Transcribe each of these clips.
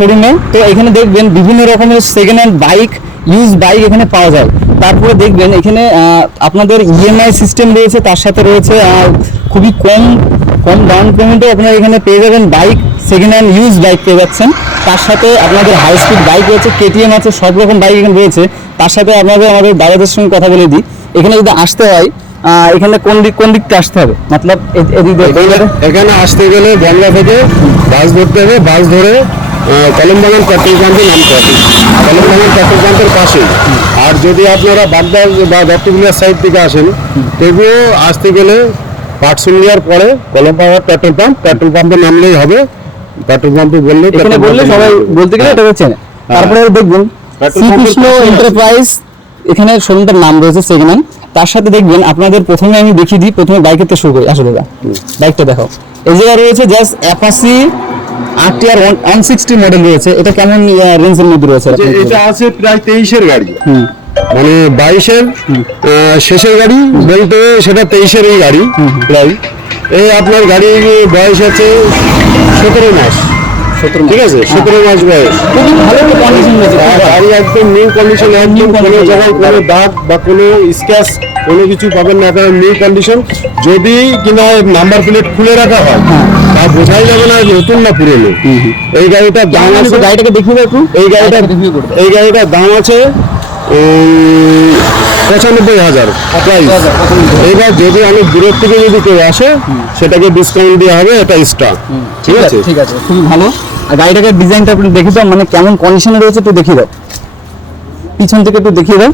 শোরুমে। তো এখানে দেখবেন বিভিন্ন রকমের second hand bike, use bike এখানে পাওয়া যায়। তারপরে দেখবেন এখানে আপনাদের ইএমআই সিস্টেম রয়েছে, তার সাথে রয়েছে খুবই কম ডাউন পেমেন্টে আপনারা এখানে পেয়ে যাবেন bike, second hand use bike পেয়ে যাচ্ছেন। তার সাথে আপনাদের হাই স্পিড বাইক রয়েছে, কেটিএম আছে, সব রকম বাইক এখানে রয়েছে। তার সাথে আমাদের দাদাদের সঙ্গে কথা বলে দিই, এখানে যদি আসতে হয় এখানে কোন দিকটা আসতে হবে, মতলব এখানে আসতে গেলে বনগা থেকে বাস ধরতে হবে, বাস ধরে কলমবাগান পেট্রোল পাম্পে নামতে হবে, কলমবাগান পেট্রোল পাম্পের পাশে। আর যদি আপনারা বাগদা বা দত্তগুলিয়ার সাইড থেকে আসেন, তবুও আসতে গেলে পাটসুলিয়ার পরে কলমবাগান পেট্রোল পাম্পে নামলেই হবে। পেট্রোল পাম্পে বললে সবাই বলতে গেলে এটা হচ্ছে। তারপরে দেখবেন শ্রীকৃষ্ণ এন্টারপ্রাইজ, এখানে শোরুমটার নাম রয়েছে সেকেন্ড হ্যান্ড। তার সাথে দেখবেন আপনাদের প্রথমে আমি দেখিয়ে দিই, প্রথমে বাইকের থেকে শুরু করি। আসলে বাইকটা দেখাও, এই জায়গায় রয়েছে জাস্ট অ্যাপাচি RTR 160 মডেল রয়েছে। এটা কেমন রেঞ্জের মধ্যে রয়েছে? এটা আছে প্রায় 23-এর গাড়ি, মানে 22-এর শেষের গাড়ি বলতে সেটা 23-এরই গাড়ি প্রায়। এই আপনার গাড়ি বয়স আছে 17 মাস, ঠিক আছে, 17 মাস বয়স। খুবই ভালো কন্ডিশন রয়েছে গাড়ি, একদম নিউ কন্ডিশন, একদম কোনো জায়গায় কোনো দাগ বা কোনো স্ক্র্যাচ কোনো কিছু পাবেন না, কারণ নিউ কন্ডিশন। যদি কিনা নাম্বার প্লেট খুলে রাখা হয় তা বোঝাই যাবে না নতুন না পুরনো। এই গাড়িটার দাম আছে, গাড়িটাকে দেখিয়ে দেবো একটু। এই গাড়িটার দাম আছে 95,000 প্রাইস। এইবার যদি অনেক দূরের থেকে যদি কেউ আসে সেটাকে ডিসকাউন্ট দেওয়া হবে, এটা এক্সট্রা। ঠিক আছে, ঠিক আছে, খুবই ভালো। আর গাড়িটাকে ডিজাইনটা আপনি দেখিয়ে দাও, মানে কেমন কন্ডিশনে রয়েছে একটু দেখিয়ে দাও। পিছন থেকে একটু দেখিয়ে দাও,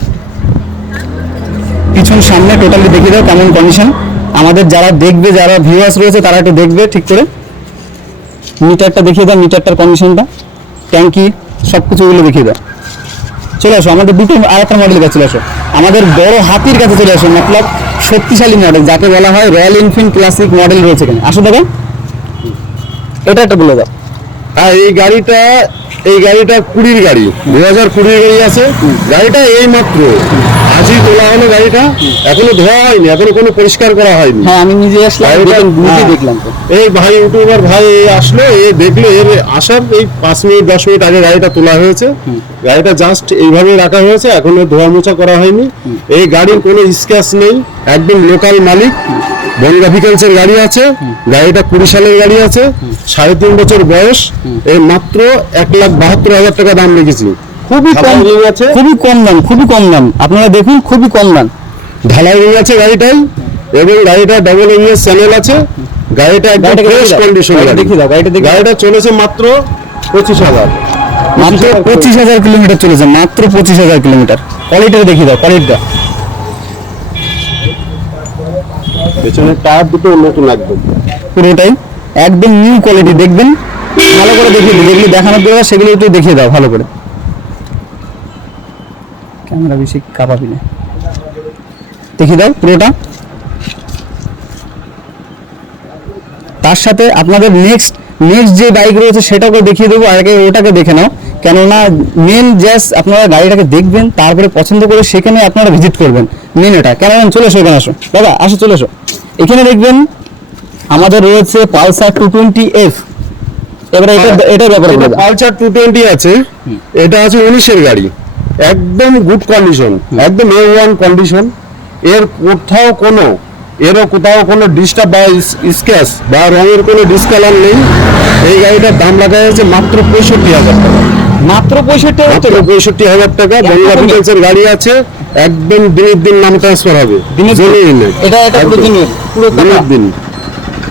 পিছন সামনে টোটালি দেখিয়ে দাও কেমন কন্ডিশন। আমাদের যারা দেখবে, যারা ভিউয়ার্স রয়েছে তারা একটু দেখবে ঠিক করে। মিটারটা দেখিয়ে দাও, মিটারটার কন্ডিশনটা, ট্যাঙ্কি সবকিছুগুলো দেখিয়ে দাও। চলে আসো আমাদের দুটো আরেকটা মডেল কাছে চলে আসো, আমাদের বড় হাতির কাছে চলে আসো, মতলব শক্তিশালী মডেল যাকে বলা হয় রয়্যাল এনফিল্ড ক্লাসিক মডেল রয়েছে এখানে। আসো দেখো, এটা একটা বলে দাও। হ্যাঁ, এই গাড়িটা 20-র গাড়ি, 2020-র গাড়ি আছে। গাড়িটা এই মাত্র আজই তোলা হলো, গাড়িটা এখনো ধোয়া হয়নি, এখনো কোনো পরিষ্কার করা হয়নি। হ্যাঁ, আমি নিজে আসলাম, দেখলাম তো। এই ভাই ইউটিউবার ভাই আসলো, দেখলো, এর আসার এই 5 মিনিট 10 মিনিট আগে গাড়িটা তোলা হয়েছে। গাড়িটা জাস্ট এইভাবে রাখা হয়েছে, এখনো ধোয়া মোছা করা হয়নি। এই গাড়ির কোনো স্ক্র্যাচ নেই, একদম লোকাল মালিক, বনগা ভিকেলসের গাড়ি আছে। গাড়িটা 20 সালের গাড়ি আছে, 3.5 বছর বয়স। এই মাত্র 1,72,000 টাকা দাম রেখেছি। খুবই কম আছে, খুবই কম দাম, খুবই কম দাম। আপনারা দেখুন, খুবই কম দাম। ঢালাই রিং আছে গাড়িটাই, এবং গাড়িটা ডাবল ইঞ্জিন চ্যানেল আছে। গাড়িটা একদম ফ্রেশ কন্ডিশন। গাড়িটা চলেছে মাত্র 25,000, মাত্র 25,000 কিলোমিটার চলেছে, মাত্র 25,000 কিলোমিটার। কোয়ালিটি দেখিয়ে দাও, কোয়ালিটিটা। পেছনের টায়ার দুটো নতুন, একদম পুরোটাই একদম নিউ কোয়ালিটি। দেখবেন ভালো করে দেখিয়ে দিই, যেগুলো দেখানোর দরকার সেগুলো একটু দেখিয়ে দাও ভালো করে। ক্যামেরা বেশি কাঁপাবি না, দেখিয়ে দাও পুরোটা। তার সাথে আপনাদের নেক্সট যে বাইক রয়েছে সেটাকে দেখিয়ে দেবো, আগে ওটাকে দেখে নাও। কেননা মেন জাস্ট আপনারা গাড়িটাকে দেখবেন, তারপরে পছন্দ করে সেখানে আপনারা ভিজিট করবেন, মেন এটা। কেন চলে এসো, এখানে আসো দাদা, আসো চলে এসো। এখানে দেখবেন আমাদের রয়েছে পালসার 220F। এবারে এটার ব্যাপারে পালসার 220 আছে, এটা আছে 19-এর গাড়ি, একদম গুড কন্ডিশন, একদম A1 কন্ডিশন। কোথাও কোনো ডিস্টার্ব বা স্ক্র্যাচ বা রঙের কোনো ডিসকালার নেই। এই গাড়িটার দাম রাখা হয়েছে মাত্র 65,000 টাকা। মাত্র 65,000 টাকা। বনগা ভিকেলসের গাড়ি আছে, একদম দিনের দিন নাম ট্রান্সফার হবে, দিনের দিন।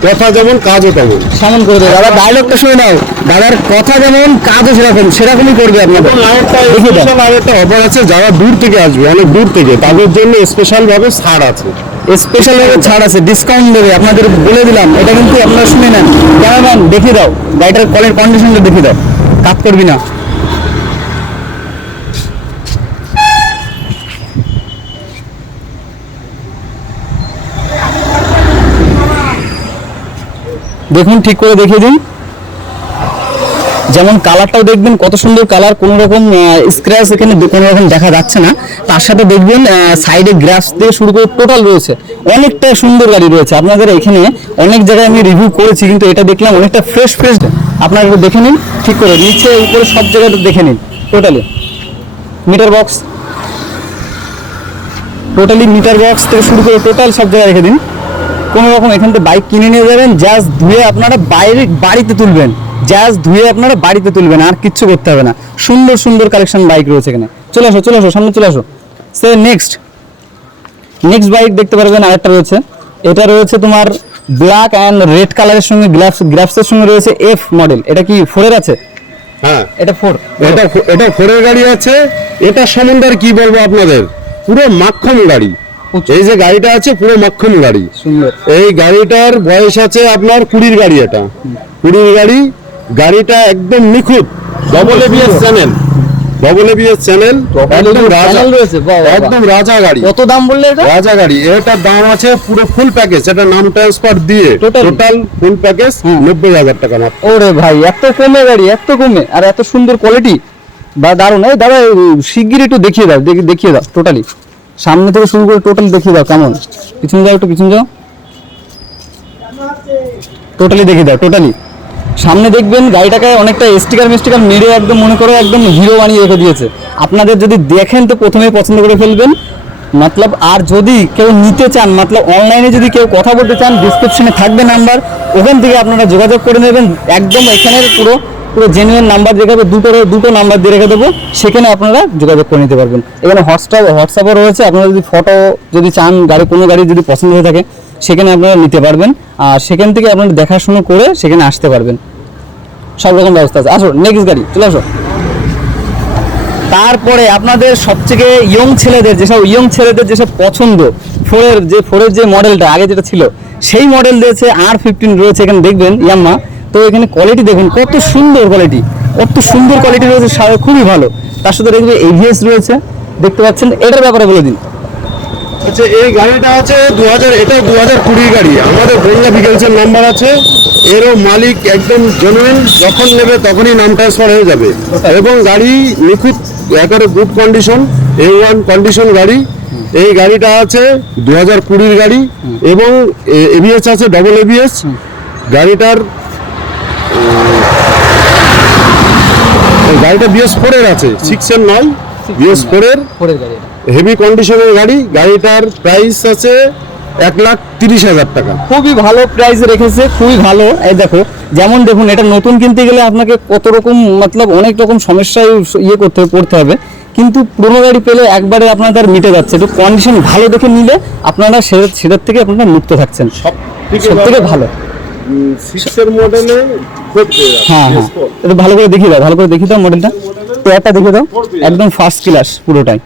কথা যেমন কাজও তেমন, সামন করে দেবে। দাদা ডায়লগটা শুনে নাও, দাদার কথা যেমন কাজও সেরকমই করবে আপনাদের। আরেকটা অফার আছে, যারা দূর থেকে আসবে, অনেক দূর থেকে, তাদের জন্য স্পেশাল ভাবে ছাড় আছে, স্পেশাল ভাবে ছাড় আছে, ডিসকাউন্ট দেবে আপনাদের, বলে দিলাম। এটা কিন্তু আপনারা শুনে নেন। ক্যামেরাম্যান দেখিয়ে দাও গাড়িটার কলের কন্ডিশনটা, দেখিয়ে দাও, কাজ করবি না। দেখুন, ঠিক করে দেখিয়ে দিন। যেমন কালারটাও দেখবেন কত সুন্দর কালার, কোনো রকম স্ক্র্যাচ এখানে কোনো রকম দেখা যাচ্ছে না। তার সাথে দেখবেন সাইডে গ্রাস দিয়ে শুরু করে টোটাল রয়েছে, অনেকটা সুন্দর গাড়ি রয়েছে। আপনাদের এখানে অনেক জায়গায় আমি রিভিউ করেছি, কিন্তু এটা দেখলাম অনেকটা ফ্রেশ আপনারা একটু দেখে নিন ঠিক করে, নিচে উপরে সব জায়গায় দেখে নিন। টোটালি মিটার বক্স থেকে শুরু করে টোটাল সব জায়গায় রেখে দিন। কোনো রকম এখান থেকে বাইক কিনে নিয়ে যাবেন, জাস্ট ধুয়ে আপনারা বাড়িতে তুলবেন, আর কিচ্ছু করতে হবে না। সুন্দর সুন্দর কালেকশন বাইক রয়েছে এখানে। চলে আসো সামনে চলে আসো। সে নেক্সট বাইক দেখতে পারবেন, আরেকটা রয়েছে। এটা রয়েছে তোমার ব্ল্যাক অ্যান্ড রেড কালারের সঙ্গে গ্রাফসের সঙ্গে রয়েছে এফ মডেল। এটা কি 4 এর আছে? হ্যাঁ, এটা 4, এটা 4 এর গাড়ি আছে। এটা সম্বন্ধে আর কি বলবো আপনাদের, পুরো মাখন গাড়ি। এই যে গাড়িটা আছে পুরো মাখন গাড়ি, সুন্দর। এই গাড়িটার বয়স আছে আপনার 20 গাড়ি। এটা 20 গাড়ি, গাড়িটা একদম নিখুঁত, ডবল এবিএস চ্যানেল, একদম রাজা গাড়ি। কত দাম বললে এটা? রাজা গাড়ি, এটার দাম আছে পুরো ফুল প্যাকেজ, এটা নাম ট্রান্সফার দিয়ে টোটাল ফুল প্যাকেজ 90,000 টাকা মাত্র। ওরে ভাই, এত কমে গাড়ি, এত কমে, আর এত সুন্দর কোয়ালিটি, বা দারুণ। এই দাদা শিগগির একটু দেখিয়ে দাও টোটালি, সামনে থেকে শুরু করে টোটাল দেখিয়ে দাও কেমন। পিছনে যাও, টোটালি দেখিয়ে দাও। টোটালি সামনে দেখবেন গাড়িটাকে অনেকটা স্টিকার মেরে একদম মনে করো একদম হিরো বানিয়ে রেখে দিয়েছে। আপনাদের যদি দেখেন তো প্রথমেই পছন্দ করে ফেলবেন। মতলব আর যদি কেউ নিতে চান, মতলব অনলাইনে যদি কেউ কথা বলতে চান, ডিসক্রিপশনে থাকবে নাম্বার, ওখান থেকে আপনারা যোগাযোগ করে নেবেন। একদম এখানে পুরো জেনুইন নাম্বার দেখাবে, দুটো নাম্বার দিয়ে রেখে দেবো, সেখানে আপনারা যোগাযোগ করে নিতে পারবেন। এখানে হোয়াটসঅ্যাপও রয়েছে, আপনারা যদি ফটো যদি চান, কোনো গাড়ি যদি পছন্দ হয়ে থাকে, সেখানে আপনারা নিতে পারবেন। আর সেখান থেকে আপনারা দেখাশোনা করে সেখানে আসতে পারবেন, সব রকম ব্যবস্থা আছে। আসো নেক্সট গাড়ি, চলে আসো। তারপরে আপনাদের সবথেকে ইয়ং ছেলেদের যেসব পছন্দ, ফোরের যে মডেলটা আগে যেটা ছিল, সেই মডেল দিয়েছে R15 রয়েছে এখানে দেখবেন ইয়াম্মা। তো এখানে কোয়ালিটি দেখুন কত সুন্দর কোয়ালিটি রয়েছে, খুবই ভালো। তার সাথে দেখবেন ABS রয়েছে, দেখতে পাচ্ছেন। এটার ব্যাপারে বলে দিন। আচ্ছা, এই গাড়িটা আছে 2020 গাড়ি, আমাদের বনগা ভিকেলসের নাম্বার আছে। এরও মালিক একদম জেনুইন, যখন নেবে তখনই নাম ট্রান্সফার হয়ে যাবে, এবং গাড়ি নিখুঁত, একেবারে গুড কন্ডিশন, A1 কন্ডিশন গাড়ি। এই গাড়িটা আছে 2020 গাড়ি, এবং ABS আছে, ডবল ABS। গাড়িটা BS4 এর আছে, 6 এর নয়, BS4 এর গাড়ি, হেভি কন্ডিশনের গাড়ি। গাড়িটার প্রাইস আছে 1,30,000 টাকা। খুবই ভালো প্রাইস রেখেছে, খুবই ভালো। এই দেখুন, এটা নতুন কিনতে গেলে আপনাকে কত রকম মতলব অনেক রকম সমস্যায় পড়তে হবে, কিন্তু পুরোনো গাড়ি পেলে একবারে আপনাদের মিটে যাচ্ছে। একটু কন্ডিশন ভালো দেখে নিলে আপনারা সেটার থেকে আপনারা মুক্ত থাকছেন, সব থেকে ভালো। 6 এর মডেলে হ্যাঁ, এটা ভালো করে দেখিয়ে দাও মডেলটা। টায়ারটা দেখে দাও, একদম ফার্স্ট ক্লাস পুরোটাই।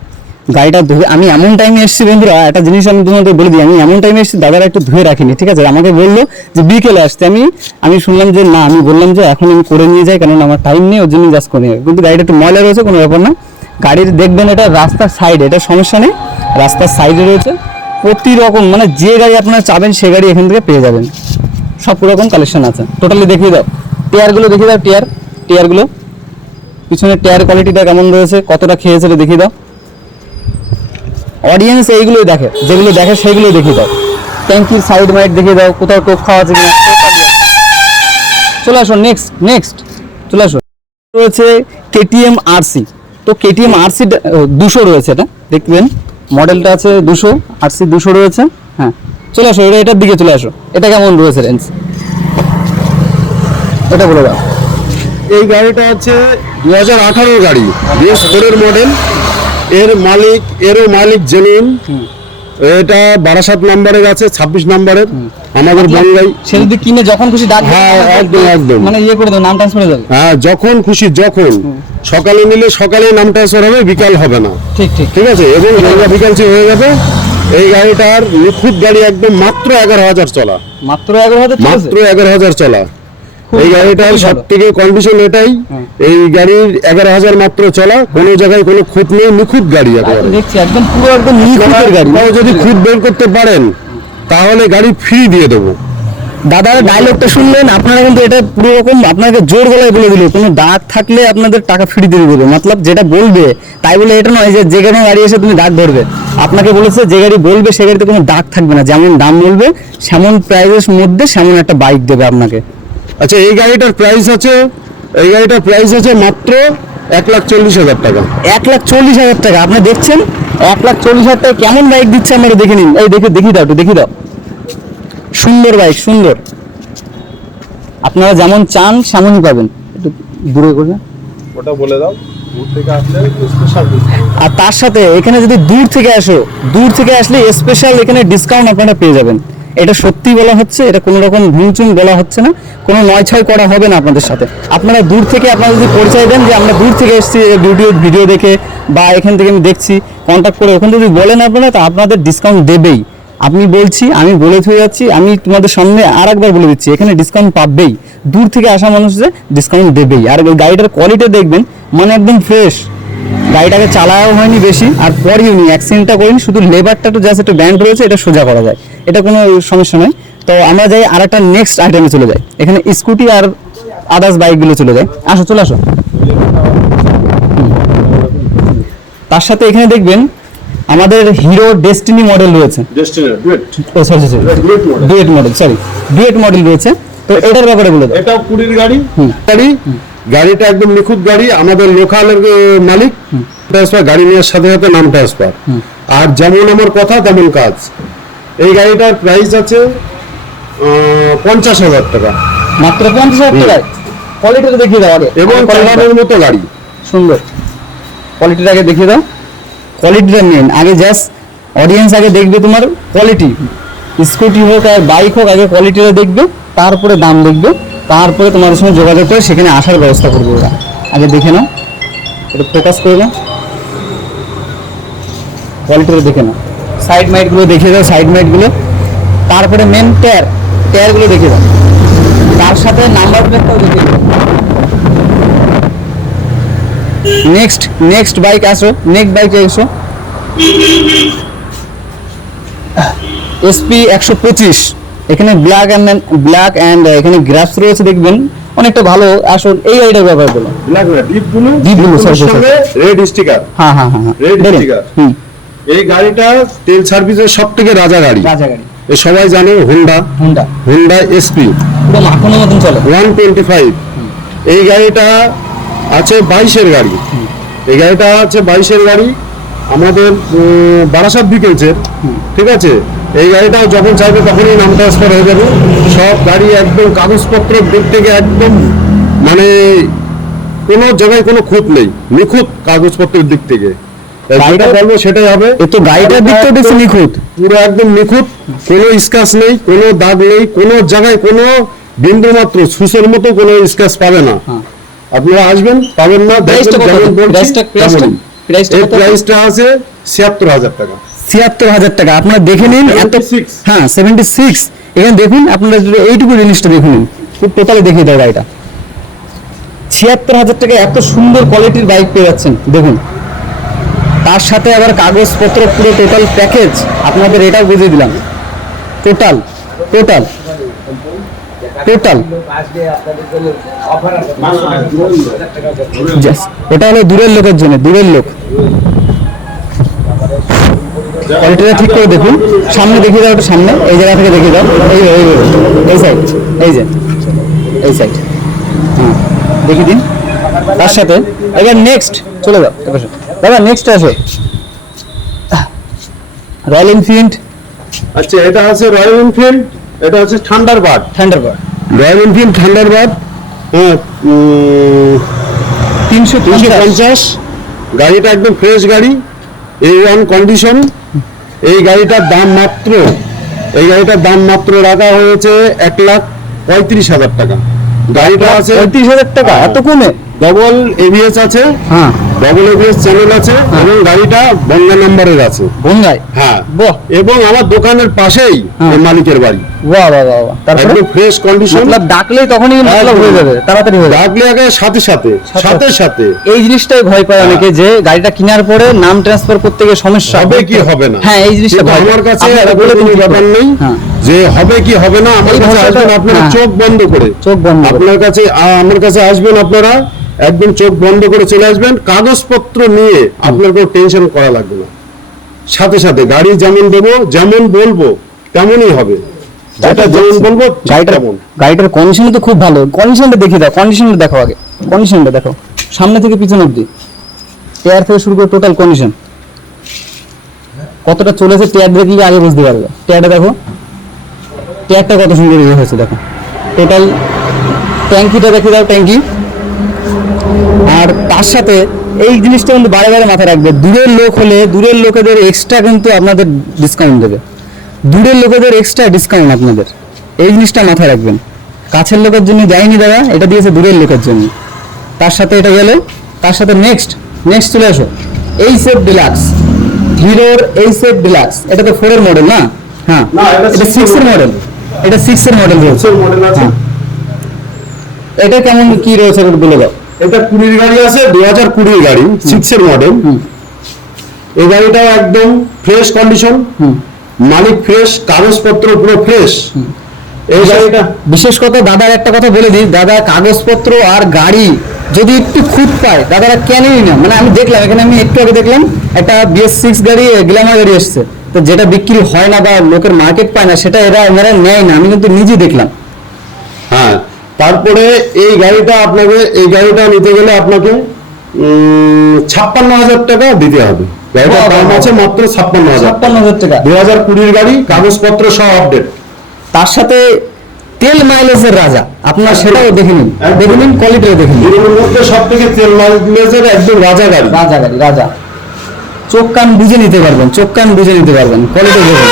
গাড়িটা ধুয়ে, আমি এমন টাইমে এসেছি বন্ধুরা, একটা জিনিস আমি তোমাদের বলে দিই, আমি এমন টাইমে এসেছি, দাদারা একটু ধুয়ে রাখিনি, ঠিক আছে। আমাকে বললো যে বিকেলে আসতে, আমি শুনলাম যে না, আমি বললাম যে এখন আমি করে নিয়ে যাই, কারণ আমার টাইম নেই, ওর জন্য জাস্ট করে নিয়ে। কিন্তু গাড়িটা একটু ময়লা রয়েছে, কোনো ব্যাপার না। গাড়ির দেখবেন এটা রাস্তার সাইডে, এটা সমস্যা নেই, রাস্তার সাইডে রয়েছে। প্রতি রকম মানে যে গাড়ি আপনারা চাবেন সে গাড়ি এখান থেকে পেয়ে যাবেন, সব রকম কালেকশন আছে। টোটালি দেখিয়ে দাও, টায়ারগুলো দেখিয়ে দাও, টায়ারগুলো পিছনের টায়ার কোয়ালিটিটা কেমন রয়েছে, কতটা খেয়েছে দেখিয়ে দাও। অডিয়েন্স এইগুলোই দেখে, যেগুলো দেখে সেগুলোই দেখিয়ে দাও। ট্যাঙ্কির সাইড মাইট দেখিয়ে দাও, কোথাও টোপ খাওয়া আছে কিনা। চলে আসো নেক্সট চলে আসো। রয়েছে KTM RC। তো KTM RC 200 রয়েছে, এটা দেখবেন মডেলটা আছে 200, RC 200 রয়েছে। হ্যাঁ, চলে আসো, এটার দিকে চলে আসো। এটা কেমন রয়েছে রেঞ্জ, এটা বলে দাও। এই গাড়িটা আছে 2018 গাড়ি, BS4 এর মডেল। এরও মালিক জেনুইন। এটা 12 নাম্বারের আছে, 26 নাম্বারের, আমাদের বঙ্গাই। সে যদি কিনে যখন খুশি ডাক, হ্যাঁ একদম মানে করে দাও, নাম ট্রান্সফার হয়ে যাবে। হ্যাঁ, যখন খুশি, যখন সকালে নিলে সকালে নাম ট্রান্সফার হবে, বিকাল হবে না। ঠিক আছে, এবং বিকাল হয়ে যাবে। এই গাড়িটার নিখুঁত গাড়ি, একদম মাত্র 11,000 চলা, মাত্র 11,000 চলা। এই গাড়িটার সব থেকে কন্ডিশন এটাই, এই গাড়ির 11,000 মাত্র চলা, কোনো জায়গায় কোনো খুঁত নেই, নিখুঁত গাড়ি দেখছি, একদম পুরো একদম নিখুঁতের গাড়ি। যদি খুঁত বের করতে পারেন তাহলে গাড়ি ফ্রি দিয়ে দেবো। দাদার ডায়লগটা শুনলেন আপনারা, কিন্তু এটা পুরো রকম আপনাকে জোর গলায় বলে দিল, কোনো দাগ থাকলে আপনাদের টাকা ফ্রি দিয়ে দেবে, মতলব যেটা বলবে তাই বলে এটা নয় যে যে কোনো গাড়ি এসে তুমি দাগ ধরবে। আপনাকে বলেছে যে গাড়ি বলবে সে গাড়িতে কোনো দাগ থাকবে না, যেমন দাম বলবে সেমন প্রাইসের মধ্যে সেমন একটা বাইক দেবে আপনাকে। আচ্ছা, এই গাড়িটার প্রাইস আছে মাত্র 1,40,000 টাকা। 1,40,000 টাকা আপনি দেখছেন, 1,40,000 টাকা কেমন বাইক দিচ্ছে আমরা দেখে নিন। এই দেখি দাও, একটু দেখি দাও, সুন্দর বাইক, সুন্দর। আপনারা যেমন চান সেমনই পাবেন। একটু দূরে করে ওটা বলে দাও, দূর থেকে আসলে স্পেশাল ডিসকাউন্ট। আর তার সাথে এখানে যদি দূর থেকে আসলে স্পেশাল এখানে ডিসকাউন্ট আপনারা পেয়ে যাবেন। এটা সত্যি বলা হচ্ছে, এটা কোনো রকম ভুলচুন বলা হচ্ছে না, কোনো নয়-ছয় করা হবে না আপনাদের সাথে। আপনারা দূর থেকে আপনারা যদি পরিচয় দেন যে আমরা দূর থেকে এসেছি ভিডিও দেখে বা এখান থেকে আমি দেখছি, কন্ট্যাক্ট করে ওখানে যদি বলেন আপনারা, তা আপনাদের ডিসকাউন্ট দেবেই। আমি বলে থয়ে যাচ্ছি, আমি তোমাদের সামনে আর একবার বলে দিচ্ছি, এখানে ডিসকাউন্ট পাবেই। দূর থেকে আসা মানুষ যে ডিসকাউন্ট দেবেই। আর গাড়িটার কোয়ালিটি দেখবেন, মানে একদম ফ্রেশ। গাড়িটাকে চালাও হয়নি বেশি, আর পরেও নি, অ্যাক্সিডেন্টটা করিনি, শুধু লেবারটা একটু জাস্ট একটু ব্যান্ড রয়েছে, এটা সোজা করা যায়, এটা কোনো সমস্যা নয়। তো আমরা যাই আর একটা নেক্সট আইটেমে চলে যাই। এখানে স্কুটি আর আদার্স বাইকগুলো চলে যায়। চলে আসো। তার সাথে এখানে দেখবেন আমাদের হিরো ডেস্টিনি মডেল রয়েছে, ডুয়েট মডেল রয়েছে। তো এটার ব্যাপারে বলে দাও। এটা 20 গাড়ি। গাড়িটা একদম নিখুঁত গাড়ি, আমাদের লোকালের মালিক ট্রান্সফার, গাড়ি নেওয়ার সাথে সাথে নাম ট্রান্সফার। আর যেমন আমার কথা তেমন কাজ। এই গাড়িটার প্রাইস আছে 50,000 টাকা, মাত্র 50,000 টাকায়। কোয়ালিটিটা দেখিয়ে দাও আগে, এবং চালানোর মতো গাড়ি, সুন্দর। কোয়ালিটিটা আগে দেখিয়ে দাও, কোয়ালিটিটা মেন। আগে জাস্ট অডিয়েন্স আগে দেখবে তোমার কোয়ালিটি, স্কুটি হোক আর বাইক হোক, আগে কোয়ালিটিটা দেখবে, তারপরে দাম দেখবে, তারপরে তোমাদের সঙ্গে যোগাযোগ করে সেখানে আসার ব্যবস্থা করবে ওরা। আগে দেখে নাও, এটা ফোকাস করে নাও, কোয়ালিটিটা দেখে নাও, সাইড মাইটগুলো দেখিয়ে দাও, সাইড মাইটগুলো, তারপরে মেন টায়ারগুলো দেখিয়ে দাও, তার সাথে নাম্বার প্লেটটাও দেখিয়ে দাও। নেক্সট বাইক আসো, SP 125। এখানে ব্ল্যাক অ্যান্ড এখানে গ্রাফস রয়েছে, দেখবেন অনেকটা ভালো। আসল এই গাড়িটার ব্যাপার বলো। Deep blue red sticker. হ্যাঁ, রেড স্টিকার। এই গাড়িটা তেল সার্ভিসের সবথেকে রাজা গাড়ি। সবাই জানে, হোন্ডা SP, পুরো মাখনের মতন চলে, 125। এই গাড়িটা আছে 22-এর গাড়ি। এই গাড়িটা আছে 22-এর গাড়ি, আমাদের বারাসাত ভিকেলসের। ঠিক আছে, এই গাড়িটাও যখন চাইবে তখনই নাম ট্রান্সফার হয়ে যাবে। সব গাড়ি একদম কাগজপত্রের দিক থেকে একদম, মানে কোনো জায়গায় কোনো খুঁত নেই, নিখুঁত কাগজপত্রের দিক থেকে। যেটা বলবো সেটাই হবে। তো গাড়িটার দিক থেকে দেখছি নিখুঁত, পুরো একদম নিখুঁত, কোনো স্ক্র্যাচ নেই, কোনো দাগ নেই, কোনো জায়গায় কোনো বিন্দু মাত্র সুসের মতো কোনো স্ক্র্যাচ পাবে না। আপনারা আসবেন, পাবেন না। প্রাইসটা আছে 76,000 টাকা। 76,000 টাকা আপনারা দেখে নিন। 76। এখানে দেখুন, আপনারা এইটুকু জিনিসটা দেখুন, খুব টোটালি দেখিয়ে দাও গাড়িটা। 76,000 টাকা এত সুন্দর কোয়ালিটির বাইক পেয়ে যাচ্ছেন, দেখুন। তার সাথে আবার কাগজপত্র পুরো টোটাল প্যাকেজ, আপনাদের এটাও বুঝিয়ে দিলাম। টোটাল এটা হলো দূরের লোকের জন্য, দূরের লোক। কোয়ালিটিটা ঠিক করে দেখুন, সামনে দেখিয়ে দাও, একটু সামনে, এই জায়গা থেকে দেখিয়ে দাও, এই সাইড, এই সাইড, হ্যাঁ দেখিয়ে দিন। তার সাথে এবার নেক্সট চলে যাও দাদা, নেক্সট আসো রয়্যাল এনফিল্ড। আচ্ছা, এটা আছে রয়্যাল এনফিল্ড, এটা আছে থান্ডারবার্ড। Royal Enfield Thunderbird 350। গাড়িটা একদম ফ্রেশ গাড়ি, A1 কন্ডিশন। এই গাড়িটার দাম মাত্র রাখা হয়েছে 1,35,000 টাকা। গাড়িটা আছে 35,000 টাকা, এত কমে? ডবল ABS আছে, হ্যাঁ, ডবল ABS চ্যানেল আছে, এবং গাড়িটা বঙ্গা নাম্বারের আছে। বঙ্গায়? হ্যাঁ, বাহ। এবং আমার দোকানের পাশেই মালিকের বাড়ি। বাহ। তারপরে ফ্রেশ কন্ডিশন, মতলব ডাকলেই তখনই মতলব হয়ে যাবে, তাড়াতাড়ি হয়ে যাবে। ডাকলে আগে সাথে। এই জিনিসটাই ভয় পায় অনেকে, যে গাড়িটা কেনার পরে নাম ট্রান্সফার করতে গিয়ে সমস্যা হবে কি হবে না। হ্যাঁ, এই জিনিসটা আমার কাছে বলে কোনো ব্যাপার নেই। যে হবে কি হবে না, আমার এই কাছে ভরসাটা- আসবেন আপনারা হ্যাঁ। চোখ বন্ধ করে। চোখ বন্ধ করে। আপনার কাছে আমার কাছে আসবেন আপনারা একদম চোখ বন্ধ করে চলে আসবেন, কাগজপত্র নিয়ে আপনার কোনো টেনশন করা লাগবে না। সাথে সাথে গাড়ি যেমন দেবো, যেমন বলবো তেমনই হবে, যেটা যেমন বলবো গাড়িটার তেমন। গাড়িটার কন্ডিশন তো খুব ভালো। কন্ডিশনটা দেখিয়ে দাও, কন্ডিশনটা দেখো আগে, কন্ডিশনটা দেখো সামনে থেকে পিছন অবধি, টায়ার থেকে শুরু করে টোটাল কন্ডিশন কতটা চলেছে টায়ার দেখলে আগে বুঝতে পারবে। টায়ারটা দেখো, টায়ারটা কত সুন্দর ইয়ে হয়েছে দেখো। টোটাল ট্যাঙ্কিটা দেখে দাও, ট্যাঙ্কি। আর তার সাথে এই জিনিসটা কিন্তু বারে বারে মাথায় রাখবে, দূরের লোক হলে দূরের লোকেদের এক্সট্রা কিন্তু আপনাদের ডিসকাউন্ট দেবে। দূরের লোকেদের এক্সট্রা ডিসকাউন্ট আপনাদের, এই জিনিসটা মাথায় রাখবেন। কাছের লোকের জন্য দেয়নি দাদা, এটা দিয়েছে দূরের লোকের জন্য। তার সাথে এটা গেল, তার সাথে নেক্সট চলে আসো এই সেফ ডিলাক্স, হিরোর এই সেফ ডিলাক্স। এটা তো 4 এর মডেল না? হ্যাঁ, না, এটা এটা 6 এর মডেল, এটা 6 এর মডেল রয়েছে। মডেল আছে। হ্যাঁ। এটা কেমন কি রয়েছে একটু বলে দাও। এটা 20 গাড়ি আছে, 2020 গাড়ি, 6 এর মডেল। এই গাড়িটাও একদম ফ্রেশ কন্ডিশন, মালিক ফ্রেশ, কাগজপত্র পুরো ফ্রেশ। এই গাড়িটা বিশেষ কথা দাদার একটা কথা বলে দিই, দাদা কাগজপত্র আর গাড়ি যদি একটু খুঁত পায় দাদারা কেনই না। মানে আমি দেখলাম এখানে, আমি একটু আগে দেখলাম একটা BS6 গাড়ি, গ্ল্যামার গাড়ি এসছে, তো যেটা বিক্রি হয় না বা লোকের মার্কেট পায় না সেটা এরা নেয় না, আমি কিন্তু নিজেই দেখলাম। হ্যাঁ, তারপরে এই গাড়িটা আপনাকে, এই গাড়িটা নিতে গেলে আপনাকে 56,000 টাকা দিতে হবে। গাড়িটার দাম আছে মাত্র 56,000। 56,000 টাকা। 2020 গাড়ি, কাগজপত্র সব আপডেট। তার সাথে তেল মাইলেজের রাজা, আপনার সেটাও দেখে নিন, দেখে নিন কোয়ালিটিও দেখে নিন। এর মধ্যে সব থেকে তেল মাইলেজের একদম রাজা গাড়ি। রাজা গাড়ি, রাজা। চোখ কান বুঝে নিতে পারবেন, চোখ কান বুঝে নিতে পারবেন, কোয়ালিটি দেখে নিন।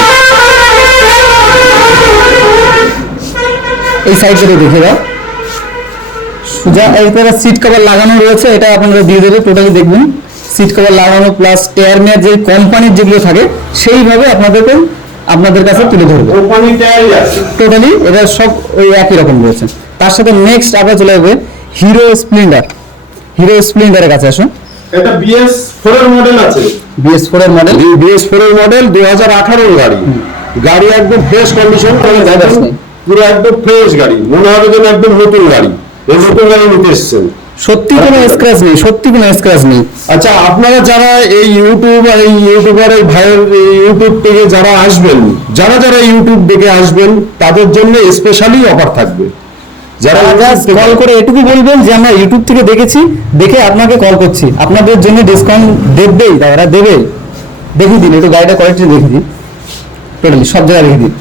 এই সাইড থেকে দেখে দাও সোজা। এরপরে সিট কভার লাগানো রয়েছে, এটা আপনারা দিয়ে দেবে, টোটালি দেখবেন সিট কভার লাগানো প্লাস টায়ার মেয়ার যে কোম্পানির যেগুলো থাকে সেইভাবে আপনাদের কাছে তুলে ধরবে। কোম্পানি টায়ারই আছে। টোটালি এটা সব ওই একই রকম রয়েছে। তার সাথে নেক্সট আবার চলে যাবে হিরো স্প্লেন্ডার। হিরো স্প্লেন্ডারের কাছে আসুন। এটা BS4 এর মডেল আছে। BS4 এর মডেল, BS4 এর মডেল, 2018 গাড়ি। গাড়ি একদম ফ্রেশ কন্ডিশন, পুরো একদম ফ্রেশ গাড়ি, মনে হবে যেন একদম নতুন গাড়ি। এই নতুন গাড়ি নিতে এসেছেন। সত্যি কোনো স্ক্র্যাচ নেই, সত্যি কোনো স্ক্র্যাচ নেই। আচ্ছা, আপনারা যারা এই ইউটিউব আর এই ইউটিউবার এই ভাইয়ের ইউটিউব থেকে যারা আসবেন, যারা ইউটিউব দেখে আসবেন তাদের জন্য স্পেশালি অফার থাকবে। যারা কল করে এটুকু বলবেন যে আমরা ইউটিউব থেকে দেখেছি, দেখে আপনাকে কল করছি, আপনাদের জন্য ডিসকাউন্ট দেবেই, তারা দেবে। দেখিয়ে দিন একটু গাড়িটা কোয়ালিটি দেখে দিন, টোটালি সব জায়গায় দেখে দিন।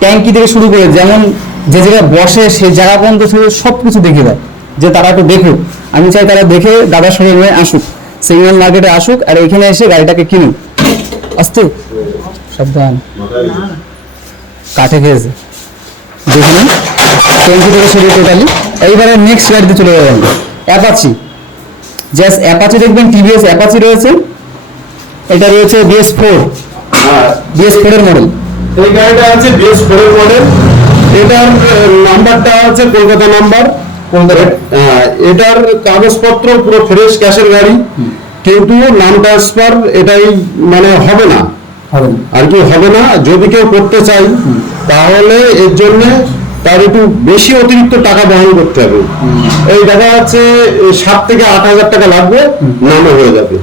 ট্যাঙ্কি থেকে শুরু করে যেমন যে জায়গায় বসে সেই জায়গা পর্যন্ত সব কিছু দেখে দেয়, যে তারা একটু দেখুক। আমি চাই তারা দেখে দাদার সঙ্গে নিয়ে আসুক, সেকেন্ড মার্কেটে আসুক, আর এখানে এসে গাড়িটাকে কিনুক। আস্তে সাবধান, কাঠে খেয়েছে দেখে নিন। ট্যাঙ্কি থেকে শুরু টোটালি। এইবারে নেক্সট গাড়িতে চলে যাবেন, অ্যাপাচি। জাস্ট অ্যাপাচি দেখবেন, TVS অ্যাপাচি রয়েছে। এটা রয়েছে BS4, BS4 এর মডেল। এই গাড়িটা আছে BS4 এর মডেল। এটার নাম্বারটা আছে কলকাতা নাম্বার। এটার কাগজপত্র পুরো ফ্রেশ, ক্যাশের গাড়ি, কিন্তু নাম ট্রান্সফার এটাই মানে হবে না আর কি, হবে না। যদি কেউ করতে চাই তাহলে এর জন্য তার একটু বেশি অতিরিক্ত টাকা বহন করতে হবে। এই দেখা যাচ্ছে 7 থেকে 8,000 টাকা লাগবে, নামে হয়ে যাবে।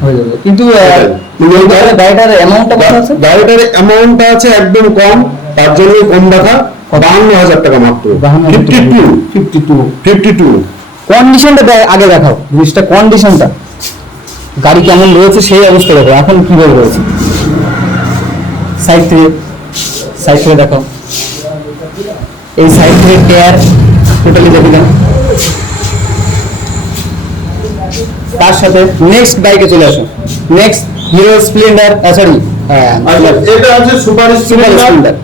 কিন্তু গাড়িটার অ্যামাউন্টটা কত আছে? গাড়িটার অ্যামাউন্টটা আছে একদম কম, তার জন্য কম দেখা, 52,000 টাকা মাত্র। 52 কন্ডিশনটা আগে দেখাও, জিনিসটা কন্ডিশনটা গাড়ি কেমন রয়েছে সেই অবস্থা দেখো, এখন কিভাবে রয়েছে। সাইড থেকে দেখো, এই সাইড থেকে টায়ার টোটালি দেখে দাও। তার সাথে নেক্সট বাইকে চলে আসো, নেক্সট হিরো স্প্লেন্ডার, সরি এটা আছে super Splendor.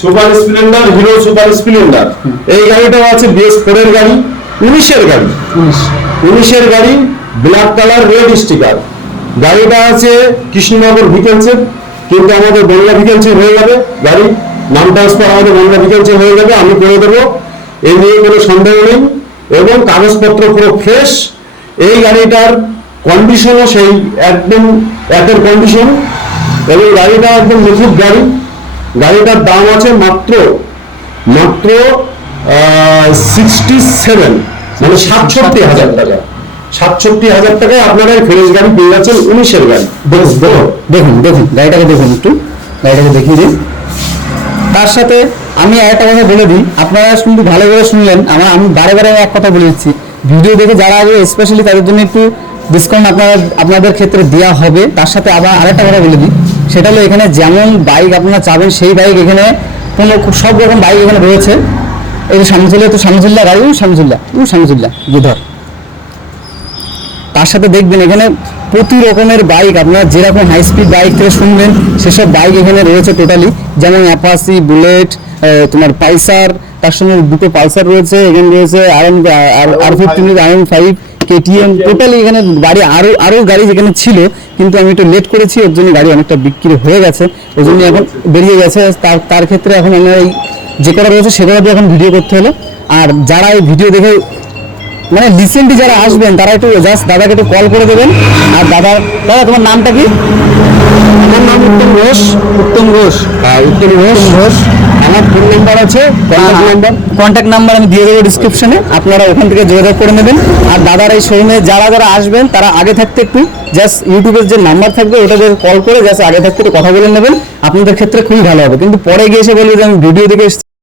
Super Splendor, hero super Splendor. এই গাড়িটাও আছে BS4 এর গাড়ি, 19 এর গাড়ি, 19 এর গাড়ি, ব্ল্যাক কালার, রেড স্টিকার। গাড়িটা আছে কৃষ্ণনগর ভিকেন্সের, কিন্তু আমাদের বাংলা ভিকেন্সি হয়ে যাবে। গাড়ি নাম ট্রান্সফার আমাদের বাংলা ভিকেন্সি হয়ে যাবে, আমি করে দেবো, এই নিয়ে কোনো সন্দেহ নেই। এবং কাগজপত্র পুরো ফ্রেশ। এই গাড়িটার কন্ডিশনও সেই একদম একের কন্ডিশন, এবং গাড়িটা একদম নিখুঁত গাড়ি। গাড়িটার দাম আছে মাত্র 67, মানে 67,000 টাকা। 67,000 টাকায় আপনারা এই ফ্রেশ গাড়ি পেয়ে যাচ্ছেন, 19-এর গাড়ি। দেখুন গাড়িটাকে দেখুন, একটু গাড়িটাকে দেখিয়ে দিন। তার সাথে আমি একটা কথা বলে দিই, আপনারা কিন্তু ভালো করে শুনলেন। আমি বারে বারে এক কথা বলে দিচ্ছি, ভিডিও দেখে যারা আগে স্পেশালি তাদের জন্য একটু ডিসকাউন্ট আপনাদের ক্ষেত্রে দেওয়া হবে। তার সাথে আবার আরেকটা কথা বলে দিই, সেটা হলো এখানে যেমন বাইক আপনারা চাবেন সেই বাইক এখানে সব রকম বাইক এখানে রয়েছে। এই যে শামসুল্লাহ গাড়ি, শামসুল্লাহ গুধর। তার সাথে দেখবেন এখানে প্রতি রকমের বাইক, আপনারা যেরকম হাই স্পিড বাইক থেকে শুনবেন সেসব বাইক এখানে রয়েছে টোটালি। যেমন অ্যাপাচি, বুলেট, তোমার পালসার, তার সঙ্গে দুটো পালসার রয়েছে, এখানে রয়েছে R15, R5, KTM, টোটালি এখানে গাড়ি আরো গাড়ি যেখানে ছিল, কিন্তু আমি একটু লেট করেছি, ওর জন্য গাড়ি অনেকটা বিক্রি হয়ে গেছে, ওই জন্য এখন বেরিয়ে গেছে। তার ক্ষেত্রে এখন আমরা এই যে কটা রয়েছে সেগুলো দিয়ে এখন ভিডিও করতে হলো। আর যারা এই ভিডিও দেখে মানে রিসেন্টলি যারা আসবেন তারা একটু জাস্ট দাদাকে একটু কল করে দেবেন। আর দাদা তোমার নামটা কি? আমার নাম উত্তম ঘোষ। উত্তম ঘোষ। আমার ফোন নাম্বার আছে, কন্ট্যাক্ট নাম্বার আমি দিয়ে দেবো ডিসক্রিপশনে, আপনারা ওখান থেকে যোগাযোগ করে নেবেন। আর দাদার এই শোরুমে যারা আসবেন তারা আগে থাকতে একটু জাস্ট ইউটিউবের যে নাম্বার থাকবে ওটাতে কল করে জাস্ট আগে থাকতে একটু কথা বলে নেবেন, আপনাদের ক্ষেত্রে খুবই ভালো হবে। কিন্তু পরে গিয়ে এসে বলবে যে আমি ভিডিও দেখে